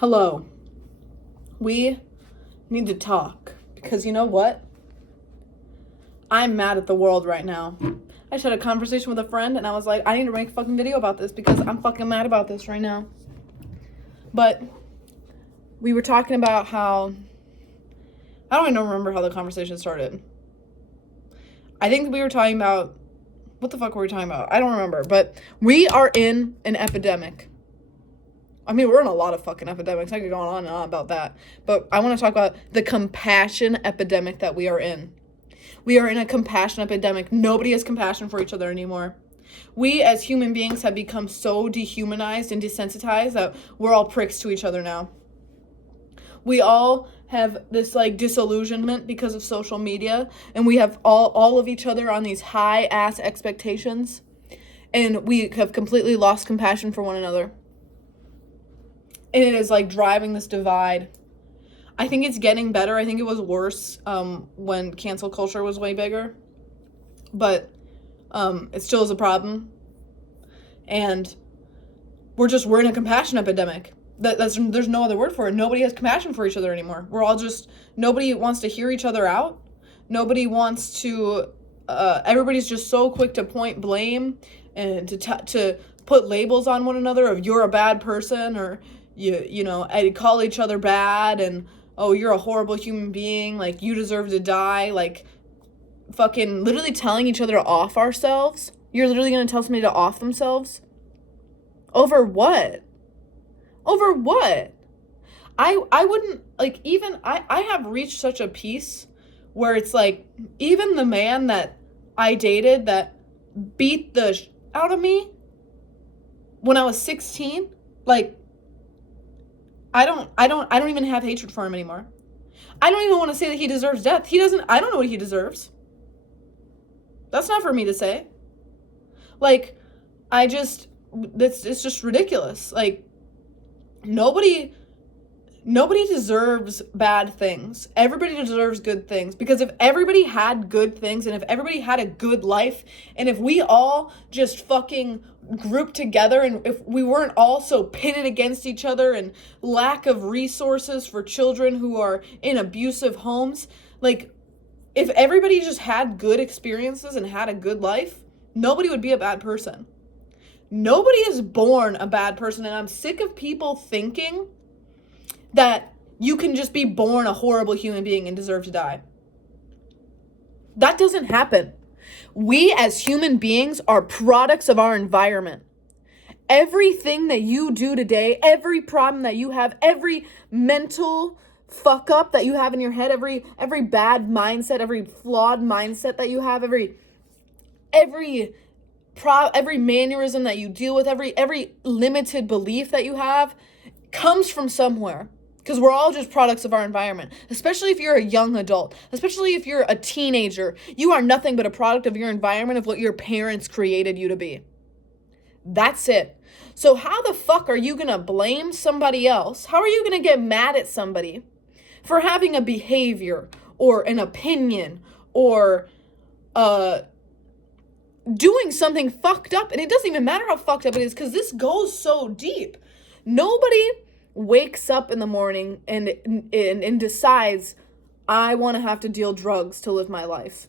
Hello. We need to talk because you know what? I'm mad at the world right now. I just had a conversation with a friend and I was like, I need to make a fucking video about this because I'm fucking mad about this right now. But we were talking about how, I don't even remember how the conversation started. I think we were talking about, what the fuck were we talking about? I don't remember, but we are in an epidemic. I mean, we're in a lot of fucking epidemics. I could go on and on about that. But I want to talk about the compassion epidemic that we are in. We are in a compassion epidemic. Nobody has compassion for each other anymore. We as human beings have become so dehumanized and desensitized that we're all pricks to each other now. We all have this like disillusionment because of social media, and we have all of each other on these high ass expectations, and we have completely lost compassion for one another. And it is like driving this divide. I think it's getting better. I think it was worse when cancel culture was way bigger. But it still is a problem. And we're in a compassion epidemic. There's no other word for it. Nobody has compassion for each other anymore. We're all just, nobody wants to hear each other out. Nobody wants to, everybody's just so quick to point blame and to put labels on one another of you're a bad person, or you know, and call each other bad, and oh, you're a horrible human being, like you deserve to die, like fucking literally telling each other to off ourselves. You're literally gonna tell somebody to off themselves? Over what? Over what? I wouldn't, like, even I have reached such a peace where it's like, even the man that I dated that beat the out of me when I was 16, like, I don't even have hatred for him anymore. I don't even want to say that he deserves death. I don't know what he deserves. That's not for me to say. Like, it's just ridiculous. Like, nobody deserves bad things. Everybody deserves good things. Because if everybody had good things, and if everybody had a good life, and if we all just fucking grouped together, and if we weren't all so pitted against each other, and lack of resources for children who are in abusive homes, like, if everybody just had good experiences and had a good life, nobody would be a bad person. Nobody is born a bad person, and I'm sick of people thinking that you can just be born a horrible human being and deserve to die. That doesn't happen. We as human beings are products of our environment. Everything that you do today, every problem that you have, every mental fuck up that you have in your head, every bad mindset, every flawed mindset that you have, every mannerism that you deal with, every limited belief that you have comes from somewhere. Because we're all just products of our environment. Especially if you're a young adult. Especially if you're a teenager. You are nothing but a product of your environment, of what your parents created you to be. That's it. So how the fuck are you going to blame somebody else? How are you going to get mad at somebody for having a behavior or an opinion or doing something fucked up? And it doesn't even matter how fucked up it is, because this goes so deep. Nobody wakes up in the morning and decides, I want to have to deal drugs to live my life.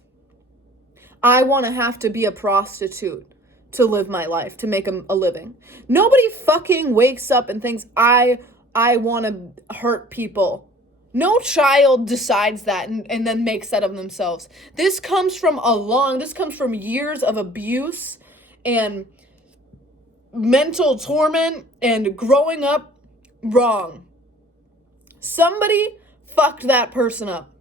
I want to have to be a prostitute to live my life, to make a living. Nobody fucking wakes up and thinks, I want to hurt people. No child decides that and then makes that of themselves. This comes from years of abuse and mental torment and growing up wrong. Somebody fucked that person up.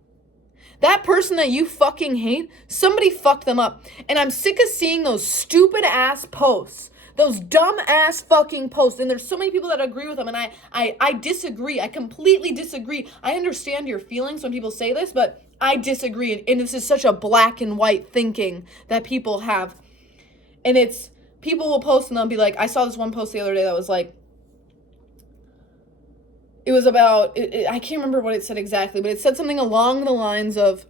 That person that you fucking hate, somebody fucked them up. And I'm sick of seeing those stupid ass posts. Those dumb ass fucking posts. And there's so many people that agree with them. And I disagree. I completely disagree. I understand your feelings when people say this, but I disagree. And this is such a black and white thinking that people have. And it's, people will post and they'll be like, I saw this one post the other day that was like, it was about, I can't remember what it said exactly, but it said something along the lines of,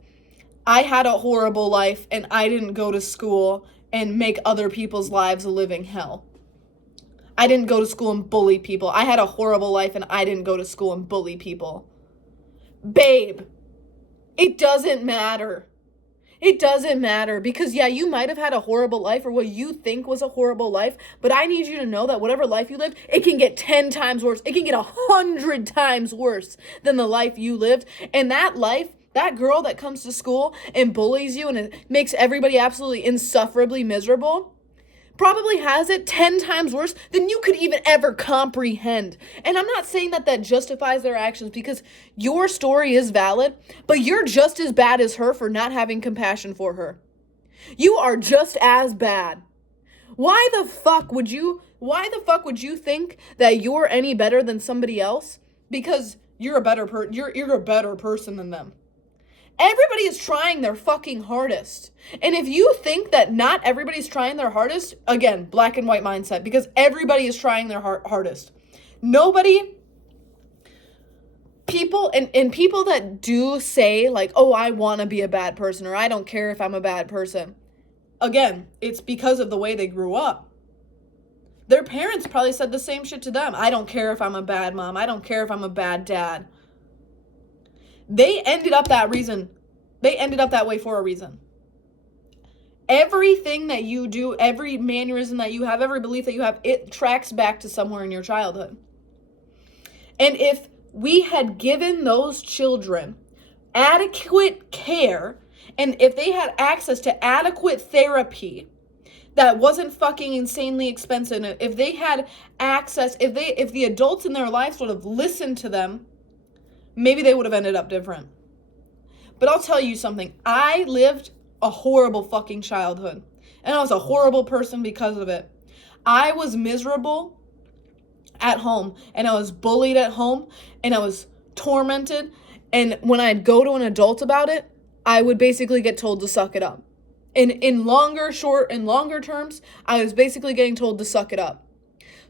I had a horrible life and I didn't go to school and make other people's lives a living hell. I didn't go to school and bully people. I had a horrible life and I didn't go to school and bully people. Babe, it doesn't matter. It doesn't matter because, yeah, you might have had a horrible life or what you think was a horrible life, but I need you to know that whatever life you lived, it can get 10 times worse. It can get 100 times worse than the life you lived. And that life, that girl that comes to school and bullies you and it makes everybody absolutely insufferably miserable, probably has it 10 times worse than you could even ever comprehend. And I'm not saying that that justifies their actions because your story is valid, but you're just as bad as her for not having compassion for her. You are just as bad. Why the fuck would you think that you're any better than somebody else because you're a better person than them? Everybody is trying their fucking hardest. And if you think that not everybody's trying their hardest, again, black and white mindset, because everybody is trying their hardest. People that do say like, oh, I want to be a bad person, or I don't care if I'm a bad person. Again, it's because of the way they grew up. Their parents probably said the same shit to them. I don't care if I'm a bad mom. I don't care if I'm a bad dad. They ended up that way for a reason. Everything that you do, every mannerism that you have, every belief that you have, it tracks back to somewhere in your childhood. And if we had given those children adequate care, and if they had access to adequate therapy that wasn't fucking insanely expensive, if they had access, if the adults in their lives would have listened to them, maybe they would have ended up different. But I'll tell you something. I lived a horrible fucking childhood. And I was a horrible person because of it. I was miserable at home. And I was bullied at home. And I was tormented. And when I'd go to an adult about it, I would basically get told to suck it up. And in longer terms, I was basically getting told to suck it up.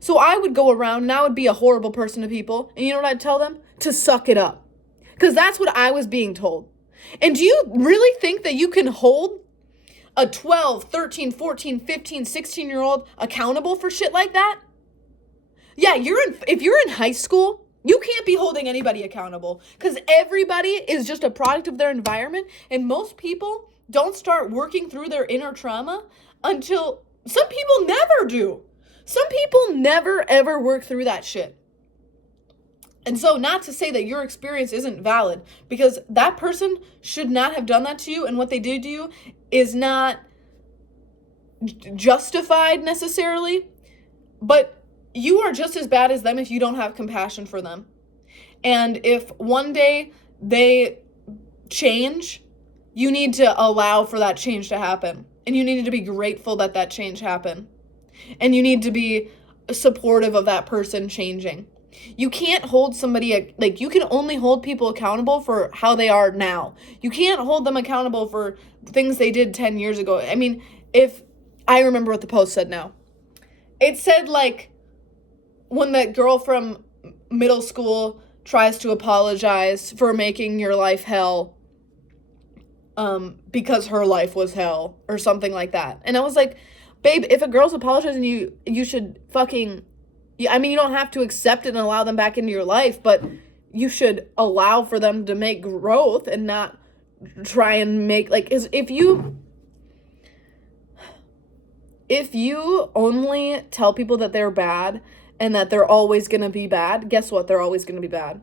So I would go around and I would be a horrible person to people. And you know what I'd tell them? To suck it up. Because that's what I was being told. And do you really think that you can hold a 12, 13, 14, 15, 16-year-old accountable for shit like that? Yeah, if you're in high school, you can't be holding anybody accountable because everybody is just a product of their environment. And most people don't start working through their inner trauma until some people never do. Some people never, ever work through that shit. And so not to say that your experience isn't valid, because that person should not have done that to you, and what they did to you is not justified necessarily, but you are just as bad as them if you don't have compassion for them. And if one day they change, you need to allow for that change to happen. And you need to be grateful that that change happened. And you need to be supportive of that person changing. You can't hold somebody, like, you can only hold people accountable for how they are now. You can't hold them accountable for things they did 10 years ago. I mean, if I remember what the post said now. It said, like, when that girl from middle school tries to apologize for making your life hell, because her life was hell, or something like that. And I was like, babe, if a girl's apologizing, you should fucking... I mean, you don't have to accept it and allow them back into your life, but you should allow for them to make growth and not try and make, like, if you only tell people that they're bad and that they're always going to be bad, guess what? They're always going to be bad.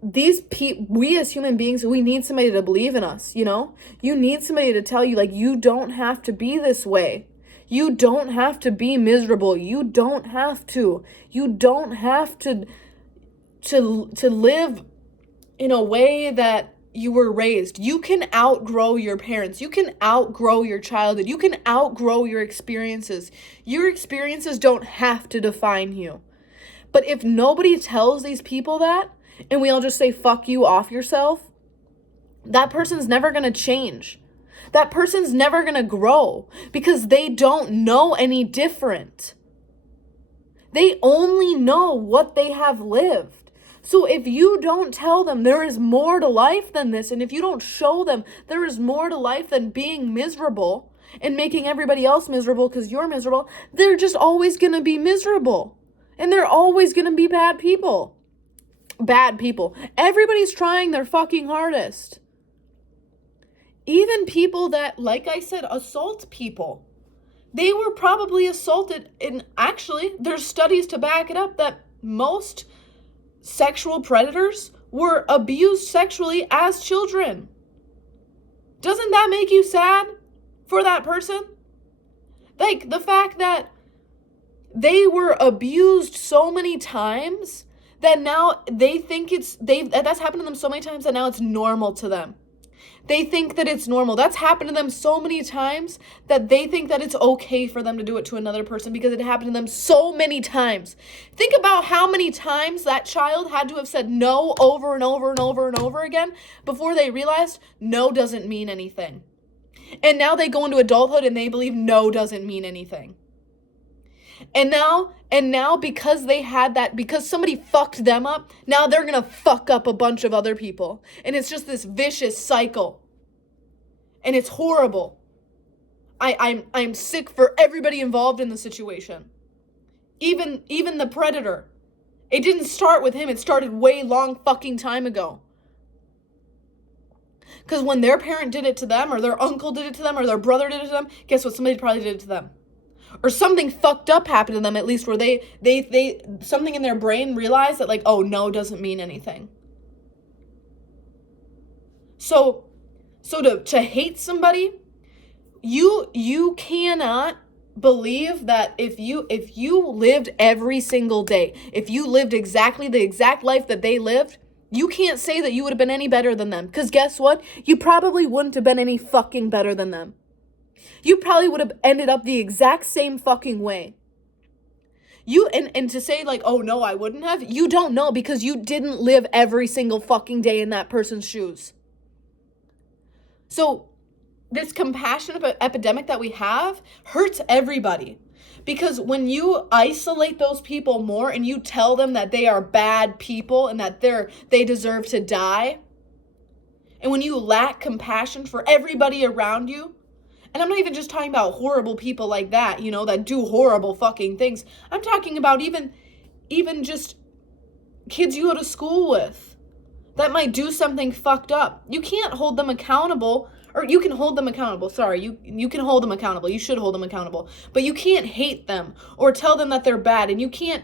We as human beings, we need somebody to believe in us, you know? You need somebody to tell you, like, you don't have to be this way. You don't have to be miserable. You don't have to. You don't have to live in a way that you were raised. You can outgrow your parents. You can outgrow your childhood. You can outgrow your experiences. Your experiences don't have to define you. But if nobody tells these people that, and we all just say, fuck you, off yourself, that person's never going to change. That person's never going to grow because they don't know any different. They only know what they have lived. So if you don't tell them there is more to life than this, and if you don't show them there is more to life than being miserable, and making everybody else miserable because you're miserable, they're just always going to be miserable. And they're always going to be bad people. Bad people. Everybody's trying their fucking hardest. Even people that, like I said, assault people. They were probably assaulted, and actually, there's studies to back it up that most sexual predators were abused sexually as children. Doesn't that make you sad for that person? Like, the fact that they were abused so many times that now they think that's happened to them so many times that now it's normal to them. They think that it's normal. That's happened to them so many times that they think that it's okay for them to do it to another person because it happened to them so many times. Think about how many times that child had to have said no over and over and over and over again before they realized no doesn't mean anything. And now they go into adulthood and they believe no doesn't mean anything. And now because they had that, because somebody fucked them up, now they're going to fuck up a bunch of other people. And it's just this vicious cycle. And it's horrible. I'm sick for everybody involved in the situation. Even the predator. It didn't start with him. It started way long fucking time ago. Because when their parent did it to them, or their uncle did it to them, or their brother did it to them, guess what? Somebody probably did it to them. Or something fucked up happened to them, at least, where they something in their brain realized that, like, oh, no doesn't mean anything. So to hate somebody, you cannot believe that if you lived every single day, if you lived exactly the exact life that they lived, you can't say that you would have been any better than them. Because guess what? You probably wouldn't have been any fucking better than them. You probably would have ended up the exact same fucking way. And to say like, oh no, I wouldn't have, you don't know because you didn't live every single fucking day in that person's shoes. So this compassion epidemic that we have hurts everybody. Because when you isolate those people more and you tell them that they are bad people and that they deserve to die, and when you lack compassion for everybody around you, and I'm not even just talking about horrible people like that, that do horrible fucking things. I'm talking about even just kids you go to school with that might do something fucked up. You can't hold them accountable, or you can hold them accountable. Sorry, you can hold them accountable. You should hold them accountable. But you can't hate them or tell them that they're bad, and you can't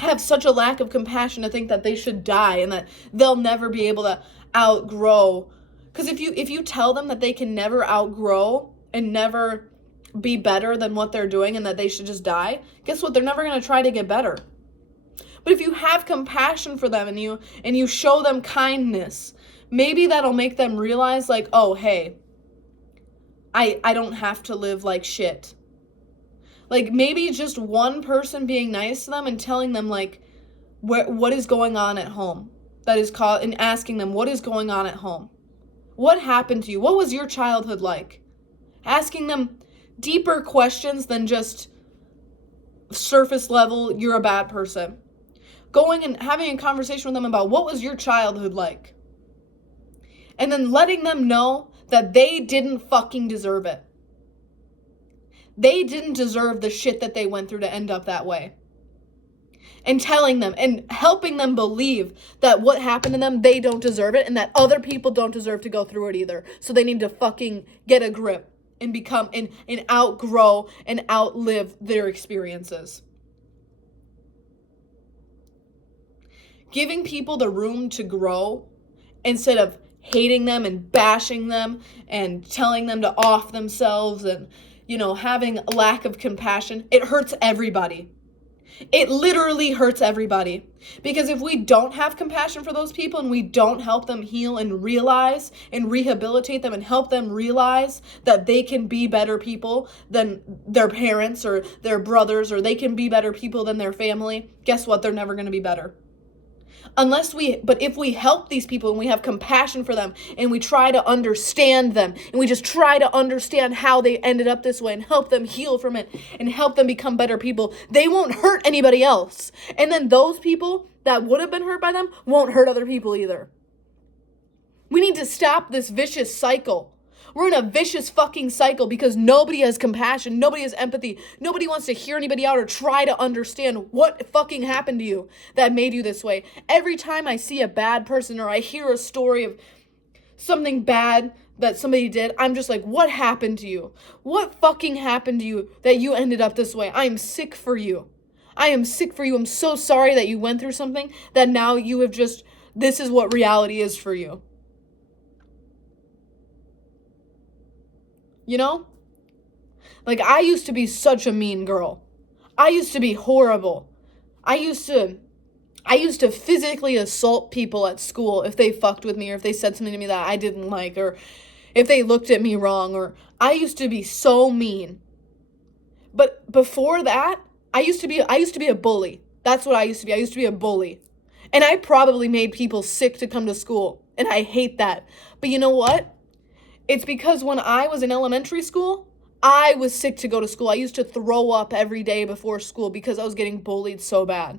have such a lack of compassion to think that they should die and that they'll never be able to outgrow. Because if you tell them that they can never outgrow and never be better than what they're doing and that they should just die, guess what? They're never going to try to get better. But if you have compassion for them and you show them kindness, maybe that'll make them realize like, oh, hey, I don't have to live like shit. Like maybe just one person being nice to them and telling them like what is going on at home, and asking them what is going on at home. What happened to you? What was your childhood like? Asking them deeper questions than just surface level, you're a bad person. Going and having a conversation with them about what was your childhood like. And then letting them know that they didn't fucking deserve it. They didn't deserve the shit that they went through to end up that way. And telling them and helping them believe that what happened to them, they don't deserve it, and that other people don't deserve to go through it either. So they need to fucking get a grip and become and outgrow and outlive their experiences. Giving people the room to grow instead of hating them and bashing them and telling them to off themselves and, having a lack of compassion, it hurts everybody. It literally hurts everybody. Because if we don't have compassion for those people and we don't help them heal and realize and rehabilitate them and help them realize that they can be better people than their parents or their brothers, or they can be better people than their family, guess what? They're never going to be better. But if we help these people and we have compassion for them and we try to understand them and we just try to understand how they ended up this way and help them heal from it and help them become better people, they won't hurt anybody else. And then those people that would have been hurt by them won't hurt other people either. We need to stop this vicious cycle We're in a vicious fucking cycle because nobody has compassion, nobody has empathy, nobody wants to hear anybody out or try to understand what fucking happened to you that made you this way. Every time I see a bad person or I hear a story of something bad that somebody did, I'm just like, what happened to you? What fucking happened to you that you ended up this way? I am sick for you. I am sick for you. I'm so sorry that you went through something that now you have just, this is what reality is for you. You know? Like, I used to be such a mean girl. I used to be horrible. I used to physically assault people at school if they fucked with me or if they said something to me that I didn't like or if they looked at me wrong, or I used to be so mean. But before that, I used to be a bully. That's what I used to be. I used to be a bully. And I probably made people sick to come to school, and I hate that. But you know what? It's because when I was in elementary school, I was sick to go to school. I used to throw up every day before school because I was getting bullied so bad.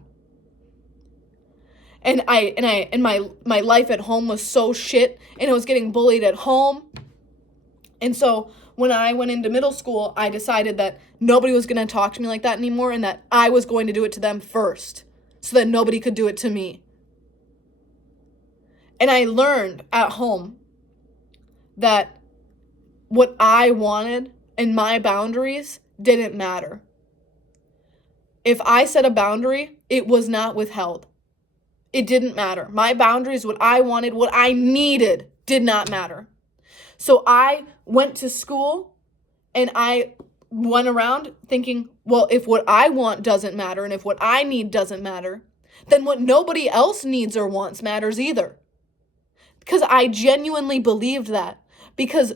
And my life at home was so shit, and I was getting bullied at home. And so when I went into middle school, I decided that nobody was going to talk to me like that anymore, and that I was going to do it to them first so that nobody could do it to me. And I learned at home that what I wanted and my boundaries didn't matter. If I set a boundary, it was not withheld. It didn't matter. My boundaries, what I wanted, what I needed, did not matter. So I went to school and I went around thinking, well, if what I want doesn't matter and if what I need doesn't matter, then what nobody else needs or wants matters either. Because I genuinely believed that. Because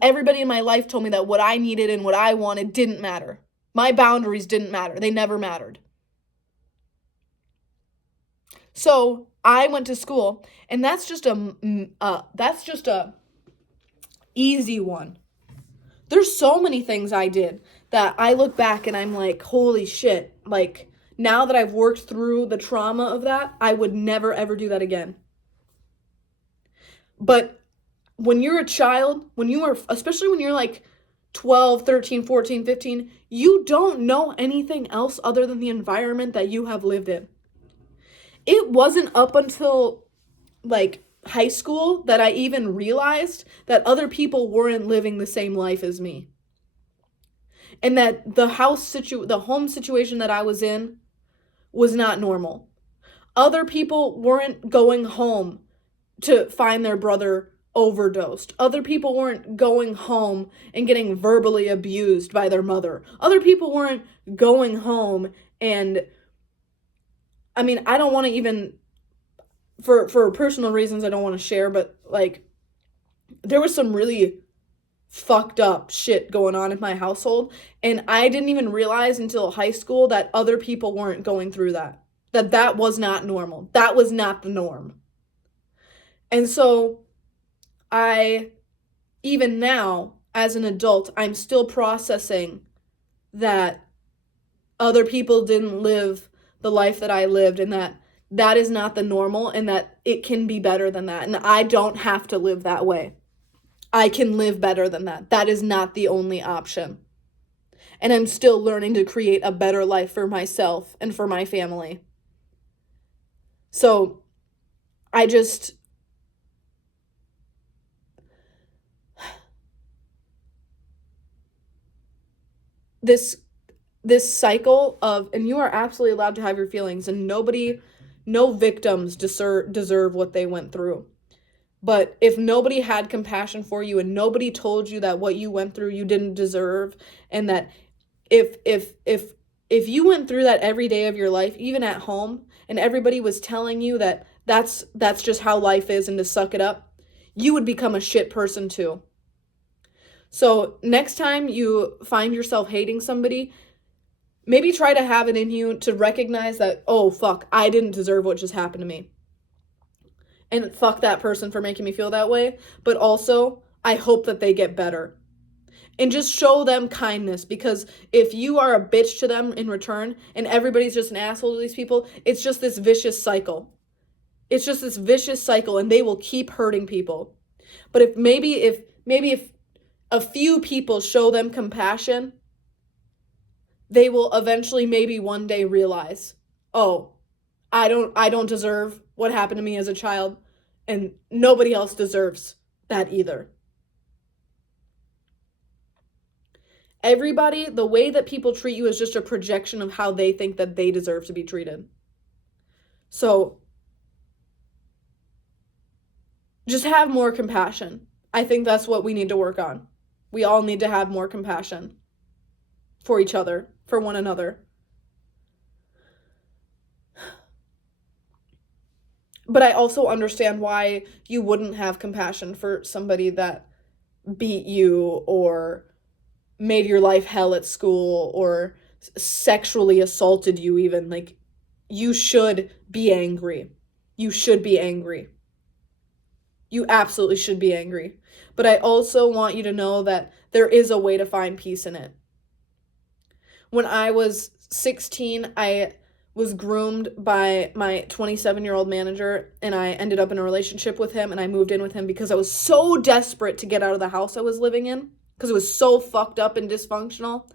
everybody in my life told me that what I needed and what I wanted didn't matter. My boundaries didn't matter. They never mattered. So I went to school, and that's just a easy one. There's so many things I did that I look back and I'm like, holy shit. Like, now that I've worked through the trauma of that, I would never ever do that again. But when you're a child, especially when you're like 12, 13, 14, 15, you don't know anything else other than the environment that you have lived in. It wasn't up until like high school that I even realized that other people weren't living the same life as me. And that the home situation that I was in was not normal. Other people weren't going home to find their brother overdosed. Other people weren't going home and getting verbally abused by their mother. Other people weren't going home and, I mean, I don't want to even, for personal reasons I don't want to share, but like, there was some really fucked up shit going on in my household, and I didn't even realize until high school that other people weren't going through that. That was not normal. That was not the norm. And so even now, as an adult, I'm still processing that other people didn't live the life that I lived, and that is not the normal, and that it can be better than that. And I don't have to live that way. I can live better than that. That is not the only option. And I'm still learning to create a better life for myself and for my family. So this cycle of, and you are absolutely allowed to have your feelings, and no victims deserve what they went through. But if nobody had compassion for you and nobody told you that what you went through you didn't deserve, and that if you went through that every day of your life, even at home, and everybody was telling you that that's just how life is and to suck it up, you would become a shit person too. So next time you find yourself hating somebody, maybe try to have it in you to recognize that, oh fuck, I didn't deserve what just happened to me. And fuck that person for making me feel that way. But also, I hope that they get better. And just show them kindness, because if you are a bitch to them in return and everybody's just an asshole to these people, it's just this vicious cycle. It's just this vicious cycle, and they will keep hurting people. But if maybe if a few people show them compassion, they will eventually maybe one day realize, oh, I don't deserve what happened to me as a child, and nobody else deserves that either. Everybody, the way that people treat you is just a projection of how they think that they deserve to be treated. So just have more compassion. I think that's what we need to work on. We all need to have more compassion for each other, for one another. But I also understand why you wouldn't have compassion for somebody that beat you or made your life hell at school or sexually assaulted you even. Like, you should be angry. You should be angry. You absolutely should be angry. But I also want you to know that there is a way to find peace in it. When I was 16, I was groomed by my 27-year-old manager, and I ended up in a relationship with him, and I moved in with him because I was so desperate to get out of the house I was living in because it was so fucked up and dysfunctional.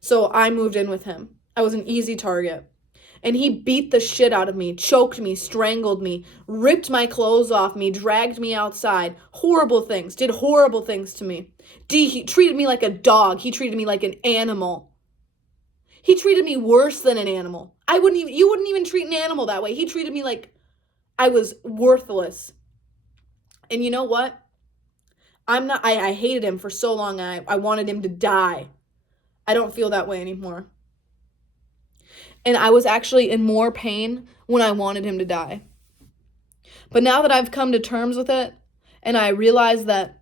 So I moved in with him. I was an easy target. And he beat the shit out of me, choked me, strangled me, ripped my clothes off me, dragged me outside. Horrible things. Did horrible things to me. He treated me like a dog. He treated me like an animal. He treated me worse than an animal. You wouldn't even treat an animal that way. He treated me like I was worthless. And you know what? I hated him for so long. I wanted him to die. I don't feel that way anymore. And I was actually in more pain when I wanted him to die. But now that I've come to terms with it, and I realize that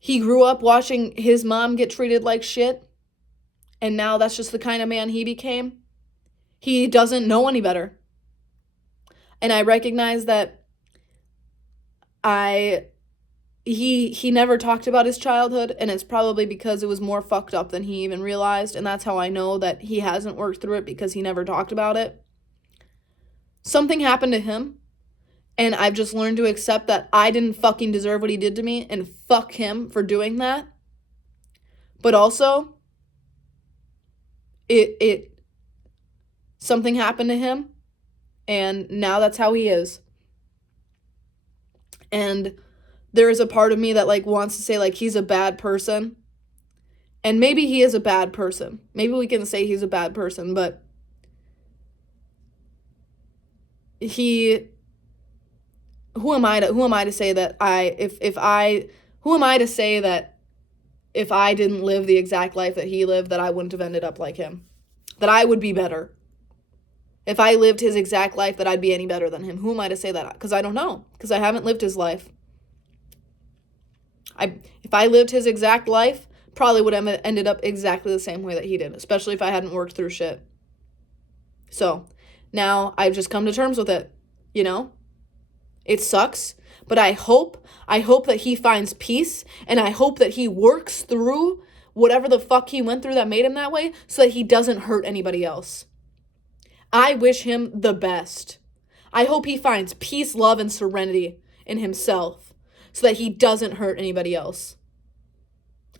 he grew up watching his mom get treated like shit, and now that's just the kind of man he became, he doesn't know any better. And I recognize that he never talked about his childhood, and it's probably because it was more fucked up than he even realized, and that's how I know that he hasn't worked through it, because he never talked about it. Something happened to him, and I've just learned to accept that I didn't fucking deserve what he did to me, and fuck him for doing that. But also, something happened to him, and now that's how he is. And there is a part of me that like wants to say like he's a bad person. And maybe he is a bad person. Maybe we can say he's a bad person, but who am I to say that who am I to say that if I didn't live the exact life that he lived, that I wouldn't have ended up like him? That I would be better. If I lived his exact life, that I'd be any better than him. Who am I to say that? Because I don't know. Because I haven't lived his life. If I lived his exact life, probably would have ended up exactly the same way that he did, especially if I hadn't worked through shit. So now I've just come to terms with it, you know? It sucks, but I hope that he finds peace, and I hope that he works through whatever the fuck he went through that made him that way so that he doesn't hurt anybody else. I wish him the best. I hope he finds peace, love, and serenity in himself so that he doesn't hurt anybody else.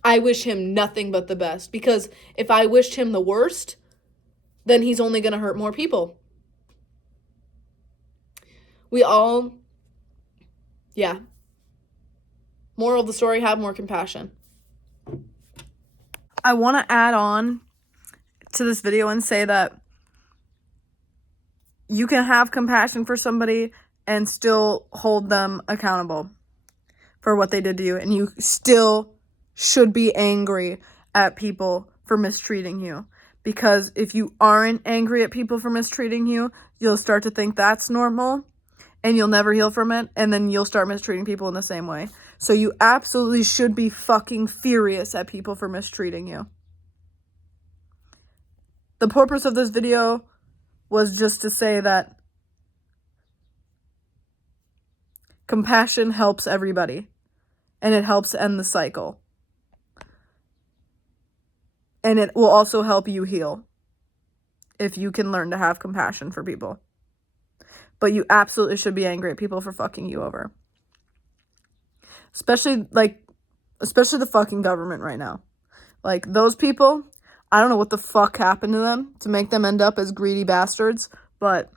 I wish him nothing but the best, because if I wished him the worst, then he's only going to hurt more people. Moral of the story, have more compassion. I want to add on to this video and say that you can have compassion for somebody and still hold them accountable for what they did to you. And you still should be angry at people for mistreating you. Because if you aren't angry at people for mistreating you, you'll start to think that's normal and you'll never heal from it. And then you'll start mistreating people in the same way. So you absolutely should be fucking furious at people for mistreating you. The purpose of this video was just to say that compassion helps everybody, and it helps end the cycle. And it will also help you heal if you can learn to have compassion for people. But you absolutely should be angry at people for fucking you over. Especially the fucking government right now. Like, those people, I don't know what the fuck happened to them to make them end up as greedy bastards, but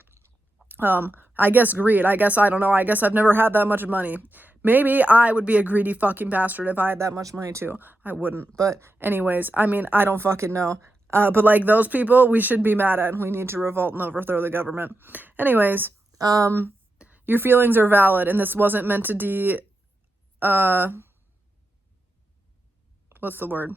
I guess greed. I guess, I don't know. I guess I've never had that much money. Maybe I would be a greedy fucking bastard if I had that much money too. I wouldn't. But anyways, I mean, I don't fucking know. But like, those people, we should be mad at, and we need to revolt and overthrow the government. Anyways, your feelings are valid, and this wasn't meant to what's the word?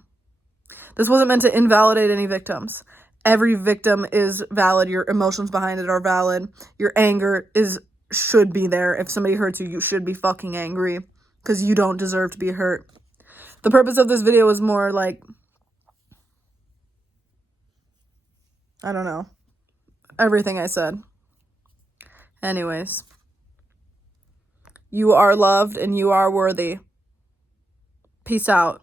This wasn't meant to invalidate any victims. Every victim is valid. Your emotions behind it are valid. Your anger should be there. If somebody hurts you, you should be fucking angry because you don't deserve to be hurt. The purpose of this video is more like, I don't know, everything I said. Anyways, you are loved and you are worthy. Peace out.